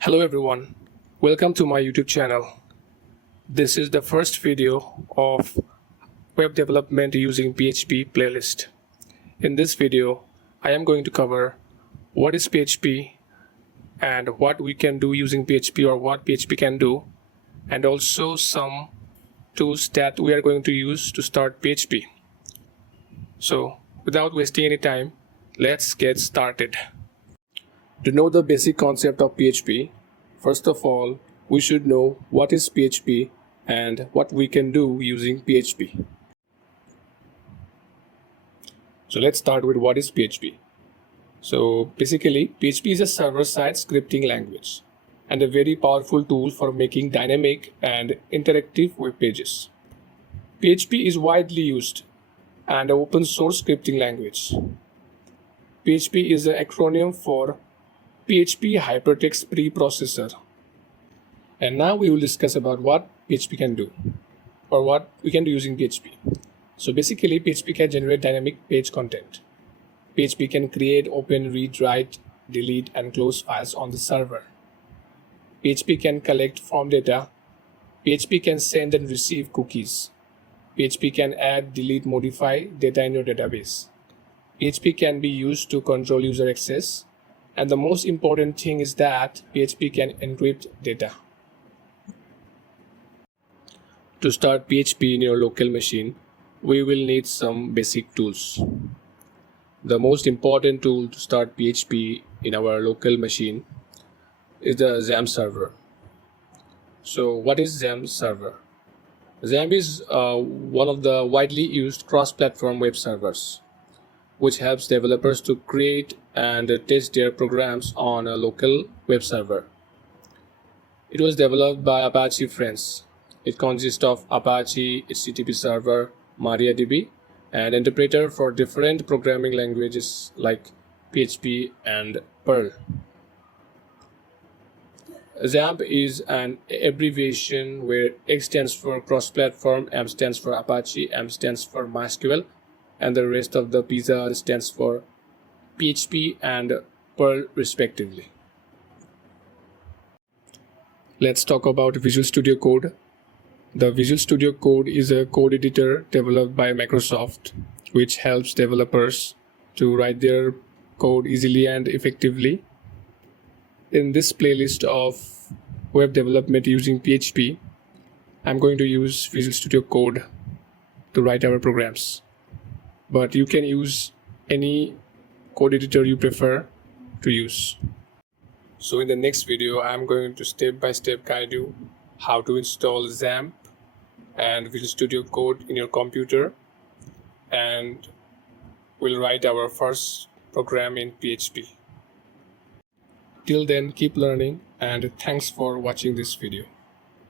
Hello everyone, welcome to my YouTube channel. This is the first video of web development using PHP playlist. In this video, I am going to cover what is PHP and what we can do using PHP or what PHP can do, and also some tools that we are going to use to start PHP. So without wasting any time, let's get started. To know the basic concept of PHP, first of all, we should know what is PHP and what we can do using PHP. So let's start with what is PHP. So basically, PHP is a server-side scripting language and a very powerful tool for making dynamic and interactive web pages. PHP is widely used and an open source scripting language. PHP is an acronym for PHP Hypertext Preprocessor. And now we will discuss about what PHP can do or what we can do using PHP. So basically, PHP can generate dynamic page content. PHP can create, open, read, write, delete and close files on the server. PHP can collect form data. PHP can send and receive cookies. PHP can add, delete, modify data in your database. PHP can be used to control user access. And the most important thing is that PHP can encrypt data. To start PHP in your local machine, we will need some basic tools. The most important tool to start PHP in our local machine is the Xampp server. So what is Xampp server? Xampp is one of the widely used cross-platform web servers, which helps developers to create and test their programs on a local web server. It was developed by Apache friends. It consists of Apache, HTTP server, MariaDB, and interpreter for different programming languages like PHP and Perl. Xampp is an abbreviation where X stands for cross-platform, M stands for Apache, M stands for MySQL, and the rest of the pizza stands for PHP and Perl respectively. Let's talk about Visual Studio Code. The Visual Studio Code is a code editor developed by Microsoft, which helps developers to write their code easily and effectively. In this playlist of web development using PHP, I'm going to use Visual Studio Code to write our programs. But you can use any code editor you prefer to use. So in the next video, I'm going to step-by-step guide you how to install Xampp and Visual Studio Code in your computer, and we'll write our first program in PHP. Till then, keep learning, and thanks for watching this video.